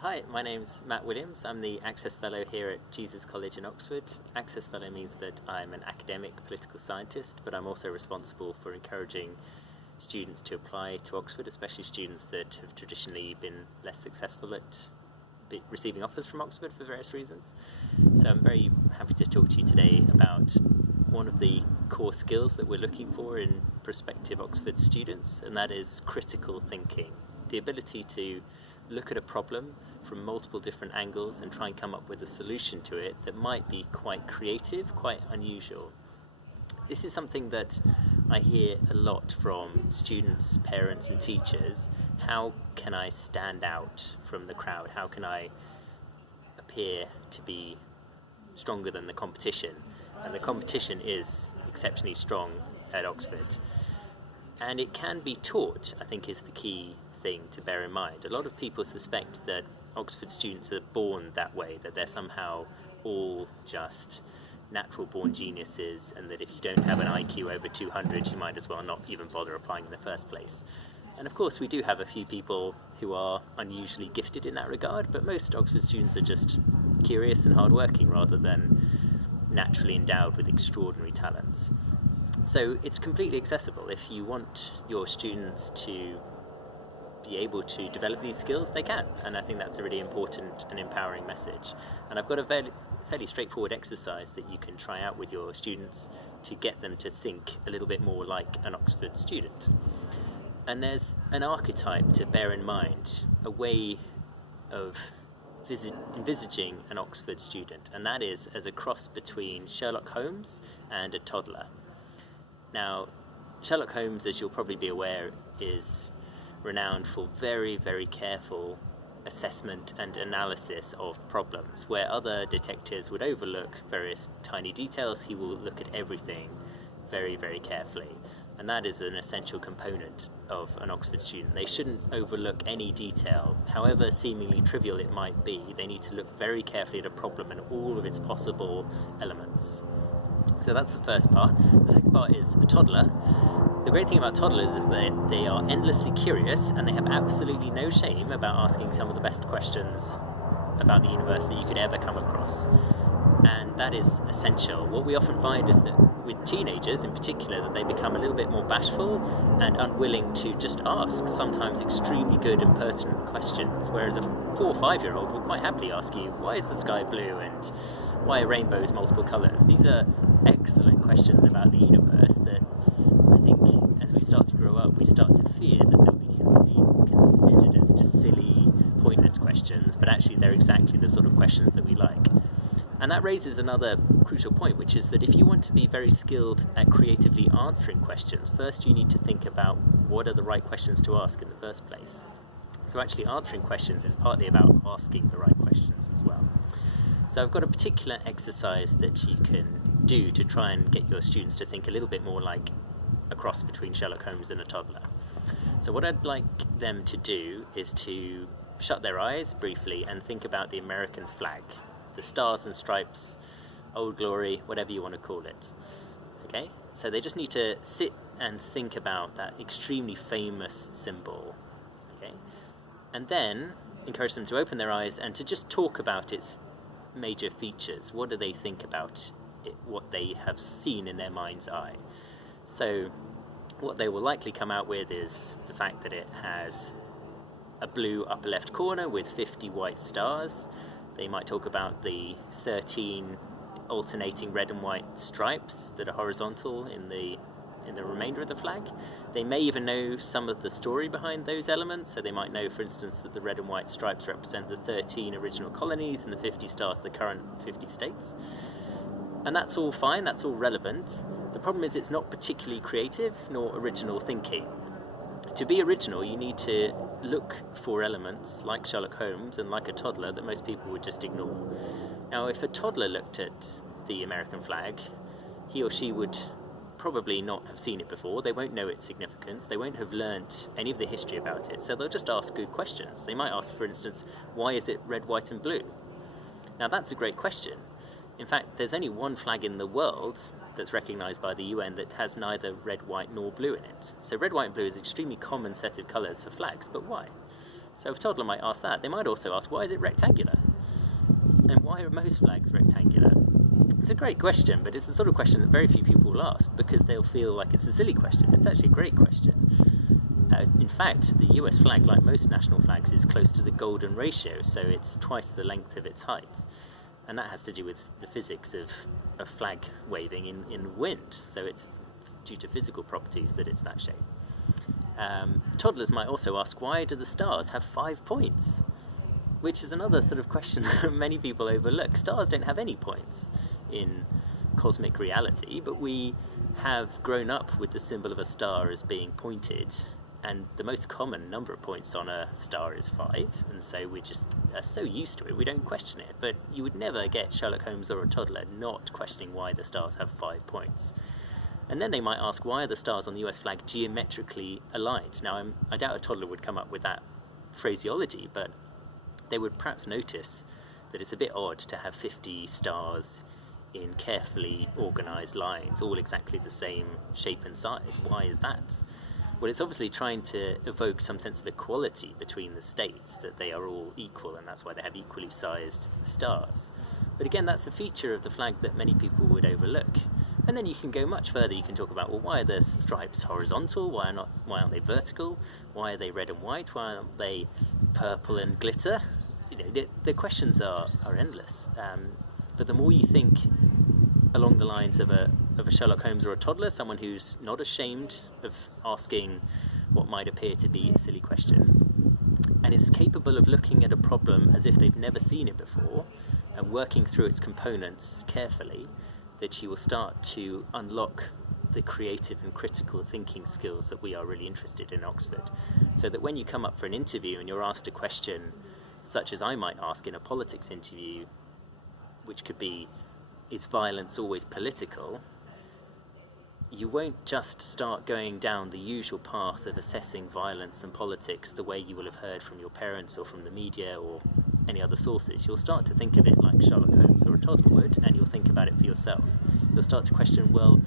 Hi, my name's Matt Williams. I'm the Access Fellow here at Jesus College in Oxford. Access Fellow means that I'm an academic political scientist, but I'm also responsible for encouraging students to apply to Oxford, especially students that have traditionally been less successful at receiving offers from Oxford for various reasons. So I'm very happy to talk to you today about one of the core skills that we're looking for in prospective Oxford students, and that is critical thinking. The ability to look at a problem from multiple different angles and try and come up with a solution to it that might be quite creative, quite unusual. This is something that I hear a lot from students, parents and teachers. How can I stand out from the crowd? How can I appear to be stronger than the competition? And the competition is exceptionally strong at Oxford. And it can be taught, I think, is the key thing to bear in mind. A lot of people suspect that Oxford students are born that way, that they're somehow all just natural born geniuses, and that if you don't have an IQ over 200 you might as well not even bother applying in the first place. And of course we do have a few people who are unusually gifted in that regard, but most Oxford students are just curious and hardworking rather than naturally endowed with extraordinary talents. So it's completely accessible. If you want your students to be able to develop these skills, they can, and I think that's a really important and empowering message. And I've got a fairly straightforward exercise that you can try out with your students to get them to think a little bit more like an Oxford student. And there's an archetype to bear in mind, a way of envisaging an Oxford student, and that is as a cross between Sherlock Holmes and a toddler. Now, Sherlock Holmes, as you'll probably be aware, is renowned for very, very careful assessment and analysis of problems. Where other detectives would overlook various tiny details, he will look at everything very, very carefully. And that is an essential component of an Oxford student. They shouldn't overlook any detail, however seemingly trivial it might be. They need to look very carefully at a problem and all of its possible elements. So that's the first part. The second part is a toddler. The great thing about toddlers is that they are endlessly curious and they have absolutely no shame about asking some of the best questions about the universe that you could ever come across. And that is essential. What we often find is that with teenagers in particular, that they become a little bit more bashful and unwilling to just ask sometimes extremely good and pertinent questions, whereas a 4 or 5-year-old will quite happily ask you, why is the sky blue and why are rainbows multiple colours? These are excellent questions about the universe that I think as we start to grow up, we start to fear that they'll be considered as just silly, pointless questions, but actually they're exactly the sort of questions that we like. And that raises another crucial point, which is that if you want to be very skilled at creatively answering questions, first you need to think about what are the right questions to ask in the first place. So actually answering questions is partly about asking the right questions as well. So I've got a particular exercise that you can do to try and get your students to think a little bit more like a cross between Sherlock Holmes and a toddler. So what I'd like them to do is to shut their eyes briefly and think about the American flag, the stars and stripes, Old Glory, whatever you want to call it. Okay, so they just need to sit and think about that extremely famous symbol. Okay, and then encourage them to open their eyes and to just talk about its major features. What do they think about it, what they have seen in their mind's eye? So what they will likely come out with is the fact that it has a blue upper left corner with 50 white stars. They might talk about the 13 alternating red and white stripes that are horizontal in the remainder of the flag. They may even know some of the story behind those elements, so they might know, for instance, that the red and white stripes represent the 13 original colonies and the 50 stars the current 50 states. And that's all fine, that's all relevant. The problem is it's not particularly creative nor original thinking. To be original, you need to look for elements like Sherlock Holmes and like a toddler that most people would just ignore. Now, if a toddler looked at the American flag, he or she would probably not have seen it before. They won't know its significance. They won't have learnt any of the history about it. So they'll just ask good questions. They might ask, for instance, why is it red, white and blue? Now, that's a great question. In fact, there's only one flag in the world that's recognised by the UN that has neither red, white nor blue in it. So red, white and blue is an extremely common set of colours for flags, but why? So a toddler might ask that. They might also ask, why is it rectangular? And why are most flags rectangular? It's a great question, but it's the sort of question that very few people will ask because they'll feel like it's a silly question. It's actually a great question. In fact, the US flag, like most national flags, is close to the golden ratio, so it's twice the length of its height. And that has to do with the physics of flag waving in wind, so it's due to physical properties that it's that shape. Toddlers might also ask, why do the stars have 5 points? Which is another sort of question that many people overlook. Stars don't have any points in cosmic reality, but we have grown up with the symbol of a star as being pointed, and the most common number of points on a star is 5, and so we just are so used to it, we don't question it. But you would never get Sherlock Holmes or a toddler not questioning why the stars have 5 points. And then they might ask, why are the stars on the US flag geometrically aligned? Now, I doubt a toddler would come up with that phraseology, but they would perhaps notice that it's a bit odd to have 50 stars in carefully organised lines, all exactly the same shape and size. Why is that? Well, it's obviously trying to evoke some sense of equality between the states, that they are all equal, and that's why they have equally sized stars. But again, that's a feature of the flag that many people would overlook. And then you can go much further. You can talk about, well, why are the stripes horizontal? Why aren't they vertical? Why are they red and white? Why aren't they purple and glitter? You know, the questions are endless. But the more you think along the lines of a Sherlock Holmes or a toddler, someone who's not ashamed of asking what might appear to be a silly question, and is capable of looking at a problem as if they've never seen it before and working through its components carefully, that you will start to unlock the creative and critical thinking skills that we are really interested in Oxford. So that when you come up for an interview and you're asked a question such as I might ask in a politics interview, which could be, is violence always political? You won't just start going down the usual path of assessing violence and politics the way you will have heard from your parents or from the media or any other sources. You'll start to think of it like Sherlock Holmes or a toddler would, and you'll think about it for yourself. You'll start to question, well,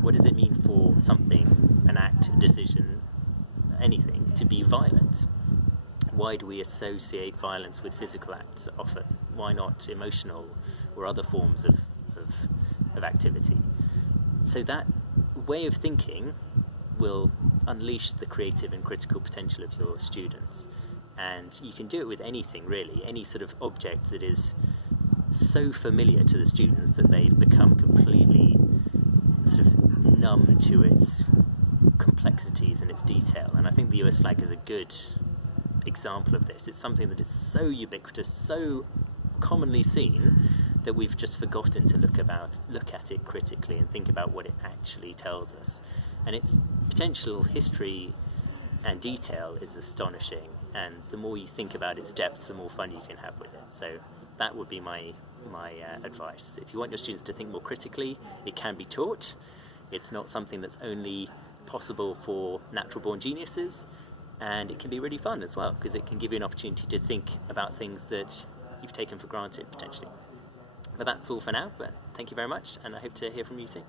what does it mean for something, an act, a decision, anything, to be violent? Why do we associate violence with physical acts often? Why not emotional or other forms of activity? So that way of thinking will unleash the creative and critical potential of your students. And you can do it with anything, really, any sort of object that is so familiar to the students that they've become completely sort of numb to its complexities and its detail. And I think the US flag is a good example of this. It's something that is so ubiquitous, so commonly seen, that we've just forgotten to look at it critically and think about what it actually tells us. And its potential history and detail is astonishing, and the more you think about its depths, the more fun you can have with it. So that would be my advice. If you want your students to think more critically, it can be taught. It's not something that's only possible for natural born geniuses, and it can be really fun as well, because it can give you an opportunity to think about things that you've taken for granted potentially. But that's all for now, but thank you very much, and I hope to hear from you soon.